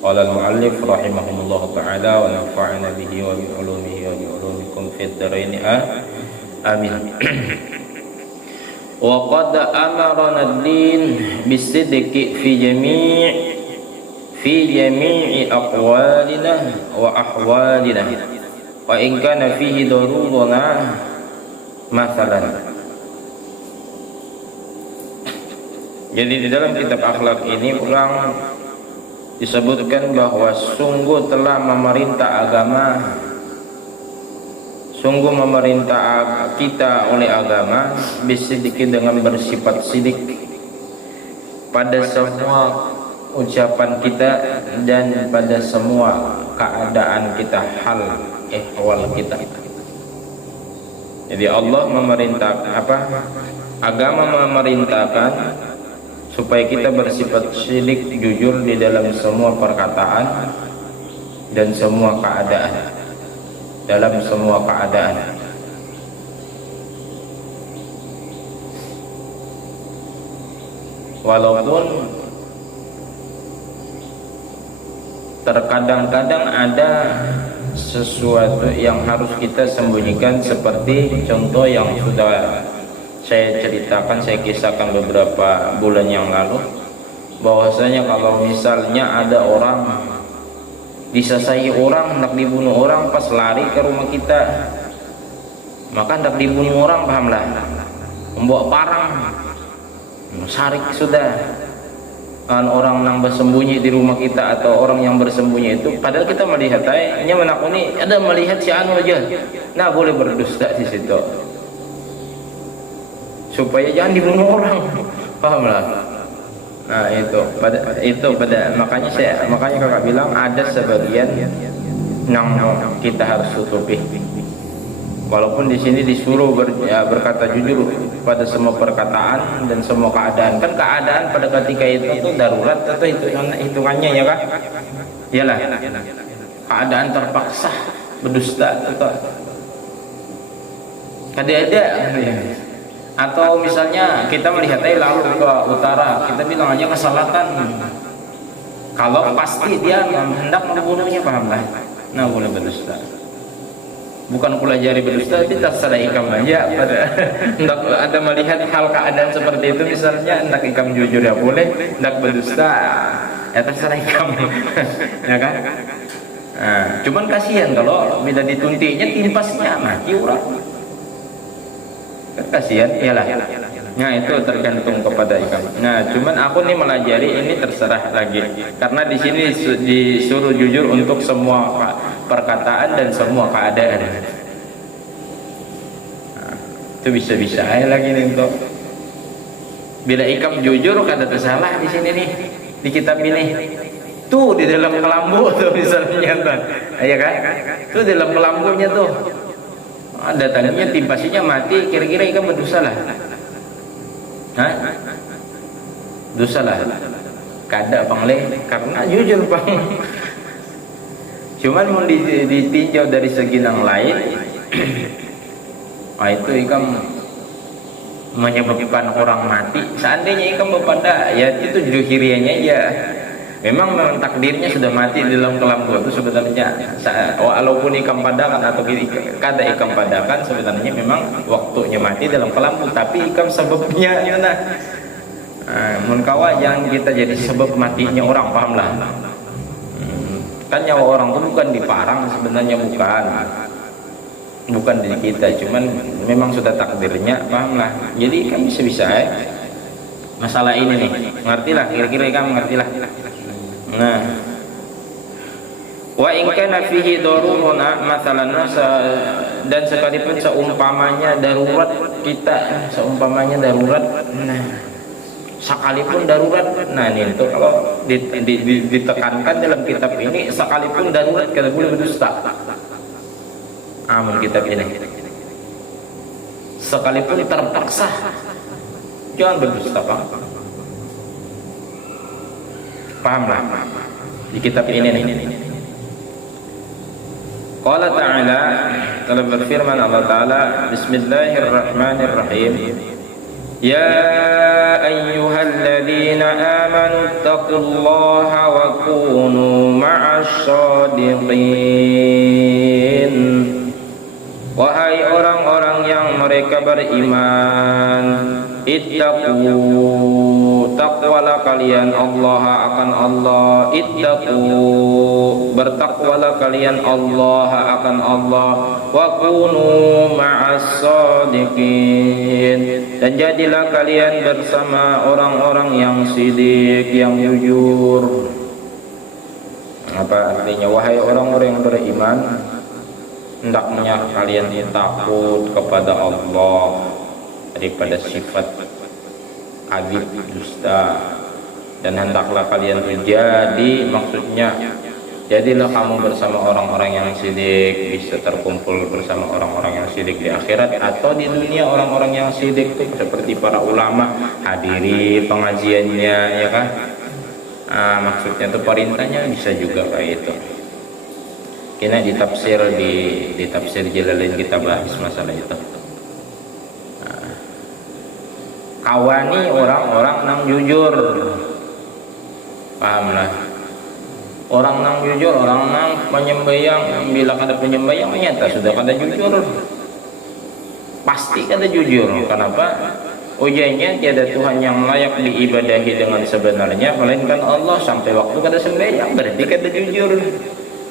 Qala al-muallif rahimahumullah ta'ala wa nafa'ana bihi wa bi ulumihi wa bi ulumikum fid dharain amin. Wa qad amarana ad-din bisidqi fi jami'i aqwalina wa ahwalina wa in kana fihi daruruna masalan. Jadi di dalam kitab akhlak ini ulang disebutkan bahwa sungguh telah memerintah agama, sungguh memerintah kita oleh agama bisidiki dengan bersifat sidik pada semua ucapan kita dan pada semua keadaan kita, hal ehwal kita. Jadi Allah memerintah agama memerintahkan supaya kita bersifat sidik, jujur di dalam semua perkataan dan semua keadaan, dalam semua keadaan. Walaupun terkadang-kadang ada sesuatu yang harus kita sembunyikan, seperti contoh yang sudah saya ceritakan, saya kisahkan beberapa bulan yang lalu, bahwasanya kalau misalnya ada orang disasai orang, hendak dibunuh orang, pas lari ke rumah kita, maka hendak dibunuh orang, pahamlah, membawa parang, sarik sudah kan orang yang bersembunyi di rumah kita atau orang yang bersembunyi itu, padahal kita melihat hanya menakuni, ada melihat si anu aja, nah boleh berdusta di situ supaya jangan dibunuh orang, pahamlah. Nah itu pada makanya kakak bilang ada sebagian yang kita harus tutupi. Walaupun di sini disuruh berkata jujur pada semua perkataan dan semua keadaan. Kan keadaan pada ketika itu tuh darurat atau hitungannya ya kan? Iyalah. Keadaan terpaksa berdusta atau ada. Atau misalnya kita melihat lalu ke utara, kita bilang aja ke selatan. Kalau pasti dia hendak membunuhnya, pahamlah. Nah boleh berdusta. Bukan pelajari berdusta, tapi terserah ikam aja. Hendak ada melihat hal keadaan seperti itu, misalnya hendak ikam jujur ya boleh, hendak berdusta ya terserah ikam. Ya kan? Nah, cuman kasihan kalau bila dituntiknya timpasnya mati orang. Kasihan, iyalah. Nah itu tergantung kepada ikam. Nah cuman aku nih melajari ini terserah lagi, karena di sini disuruh jujur untuk semua perkataan dan semua keadaan. Nah, itu bisa-bisa aja lagi nih untuk bila ikam jujur kada tersalah di sini nih di kitab ini. Tuh di dalam kelambu tuh misalnya tuh, ya kan? Tuh di dalam kelambunya tuh ada tandanya timpasinya mati, kira-kira ikan berdosa lah. Hah? Dosa lah. Kada pangle karena jujur bang. Cuman mau ditinjau dari segi yang lain, itu ikan menyebabkan orang mati. Seandainya ikan berpada ya itu juhirianya ya. Memang takdirnya sudah mati di dalam kelambu itu sebenarnya. Walaupun ikam padakan atau kada ikam padakan, sebenarnya memang waktunya mati dalam kelambu. Tapi ikam sebabnya nah, munkawa jangan kita jadi sebab matinya orang, pahamlah. Kan nyawa orang itu bukan di parang, sebenarnya bukan di kita, cuman memang sudah takdirnya, pahamlah. Jadi ikam bisa-bisa masalah ini nih, ngertilah, kira-kira ikam ngertilah. Nah, wa in kana fihi daruruna masalan, dan sekalipun seumpamanya darurat kita, seumpamanya darurat, nah sekalipun darurat, nah ini itu kalau ditekankan dalam kitab ini, sekalipun darurat kada boleh berdusta. Amun kitab ini, sekalipun terpaksa jangan berdusta, Pak. Pahamlah di kitab ini nih. Qala ta'ala, telah berfirman Allah Ta'ala, Bismillahirrahmanirrahim. Ya ayyuhalladzina amanu taqullaha wa kunu ma'as shadiqin. Wahai orang-orang yang mereka beriman, ittaqu, takwalah kalian Allah akan Allah. Ittaqu, bertakwalah kalian Allah akan Allah. Wa kunu ma'as shadiqin, dan jadilah kalian bersama orang-orang yang sidik, yang jujur. Apa artinya? Wahai orang-orang yang beriman, hendaknya kalian takut kepada Allah daripada sifat kadzib, dusta, dan hendaklah kalian menjadi, maksudnya jadilah kamu bersama orang-orang yang sidik, bisa terkumpul bersama orang-orang yang sidik di akhirat atau di dunia. Orang-orang yang sidik itu seperti para ulama, hadiri pengajiannya, ya kan? Maksudnya itu perintahnya bisa juga kayak itu. Kena di tafsir Jalalain kita bahas masalah itu. Kawani orang-orang nang jujur, pahamlah. Orang nang jujur, orang nang penyembayang, bila kada penyembayang nyata sudah kada jujur. Pasti kada jujur. Kenapa? Ujiannya tiada Tuhan yang layak diibadahi dengan sebenarnya melainkan Allah. Sampai waktu kada sembahyang berarti kada jujur.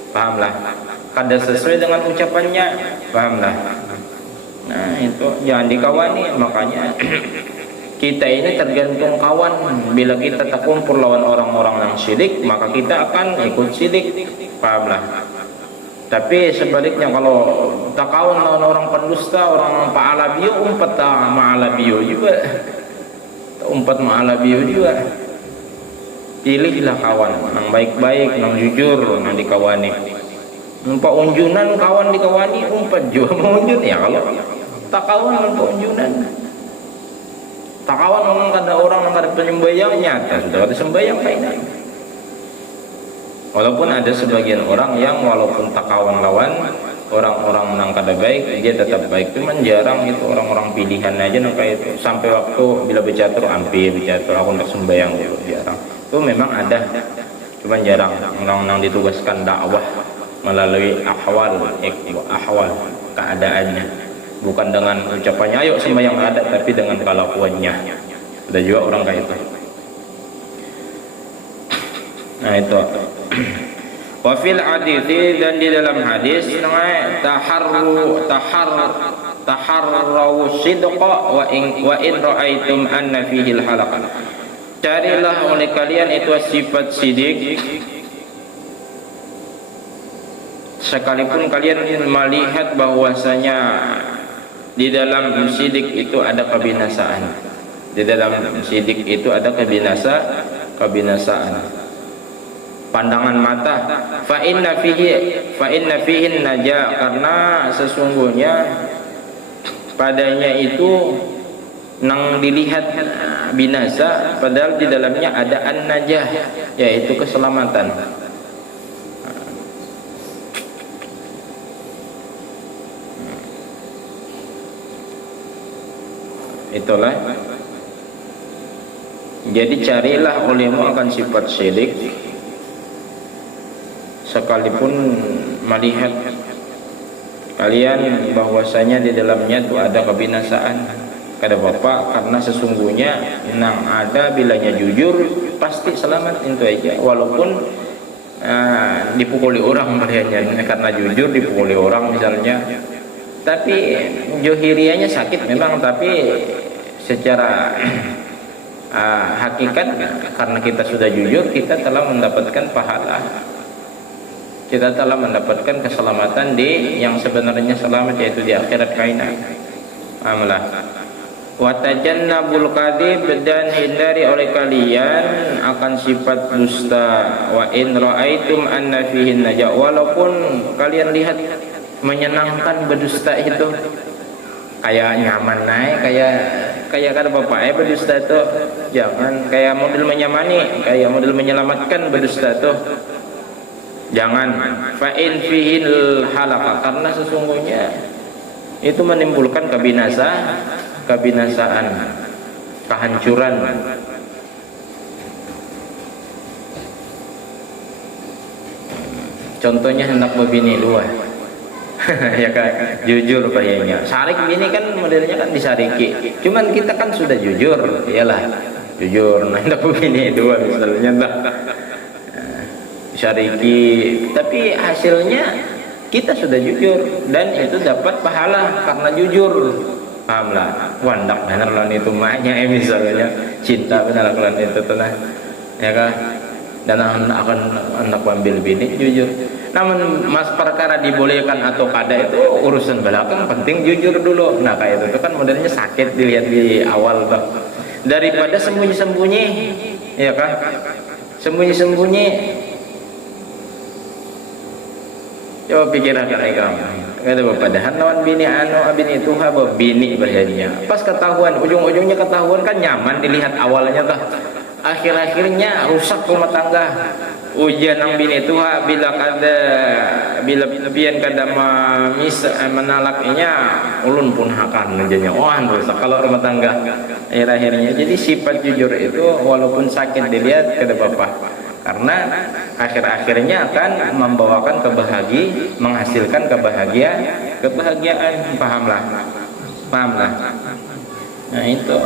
Pahamlah, kada sesuai dengan ucapannya, pahamlah. Nah itu jangan dikawani. Makanya kita ini tergantung kawan. Bila kita terkumpul lawan orang-orang yang syirik, maka kita akan ikut syirik, pahamlah. Tapi sebaliknya, kalau tak kawan lawan orang pendusta, orang pa'alabiyo, umpat ma'alabiyo juga, umpat ma'alabiyo juga. Pilihlah kawan yang baik-baik, yang jujur, yang dikawani. Umpat unjunan kawan dikawani, umpat juga mau unjun ya. Kalau tak kawan umpat unjunan, tak kawan orang kada orang yang kada penyembayang, nyata sudah ada sembayang kainan. Walaupun ada sebagian orang yang walaupun tak kawan lawan orang-orang yang kada baik, dia tetap baik. Cuman jarang itu orang-orang pilihan aja nang kayak itu. Sampai waktu bila bercatur, hampir bercatur aku nak sembayang dulu, jarang. Itu memang ada, cuman jarang. Orang-orang ditugaskan dakwah melalui ahwal keadaannya, bukan dengan ucapannya ayo sembahyang ada, tapi dengan kelakuannya. Ada juga orang kayak itu. Nah itu. Wa fil hadithi, dan di dalam hadis taharru sidqa wa in ra'aitum anna fihi al-halaqah. Carilah oleh kalian itu sifat sidik, sekalipun kalian melihat bahwasanya di dalam sidik itu ada kebinasaan. Di dalam sidik itu ada kebinasaan. Pandangan mata, fa inna fihi najah, karena sesungguhnya padanya itu nang dilihat binasa, padahal di dalamnya ada an-najah, yaitu keselamatan. Itulah. Jadi carilah olehmu akan sifat syirik, sekalipun melihat kalian bahwasanya di dalamnya itu ada kebinasaan. Kada bapak, karena sesungguhnya nang ada bilanya jujur pasti selamat, itu aja. Walaupun dipukuli orang bahayanya, karena jujur dipukuli orang misalnya, tapi johirianya sakit memang, tapi secara hakikat karena kita sudah jujur, kita telah mendapatkan pahala, kita telah mendapatkan keselamatan di yang sebenarnya selamat, yaitu di akhirat kainan. Amalah. Watajannabul kadhib, dan hindari oleh kalian akan sifat dusta. Wa in ra'aitum anna fihi najah, walaupun kalian lihat menyenangkan berdusta itu, kayak nyaman naik, kayak kata bapak berdusta itu, jangan. Kayak model menyamani, kayak model menyelamatkan berdusta itu, jangan. Fa in fihil halaqah, karena sesungguhnya itu menimbulkan kebinasaan. kehancuran. Contohnya hendak berbini dua. Ya kan, jujur kayaknya. Sarik bini kan modelnya kan disariki. Cuman kita kan sudah jujur, iyalah jujur. Nah, hendak berbini dua misalnya dah. Disariki, tapi hasilnya kita sudah jujur dan itu dapat pahala karena jujur. Paham lah? Wandak bener lan itu maknya misalnya cinta bener lan itu tenang. Ya kan? Dan akan hendak ambil bini jujur. Namun mas perkara dibolehkan atau kada itu urusan belakang, penting jujur dulu. Nah kayak itu kan modelnya sakit dilihat di awal tuh. Daripada sembunyi-sembunyi, ya kan? Sembunyi-sembunyi. Coba pikiran kamu. Kata padahal lawan bini abini itu haba bini bahayanya. Pas ketahuan, ujung-ujungnya ketahuan kan nyaman dilihat awalnya tuh. Akhir-akhirnya rusak rumah tangga. Ujian ang bini itu bila pian kada menalaknya ulun pun hakan menjadinya rusak kalau rumah tangga akhir-akhirnya. Jadi sifat jujur itu walaupun sakit dilihat kada apa-apa karena akhir-akhirnya akan membawakan menghasilkan kebahagiaan. Pahamlah. Nah itu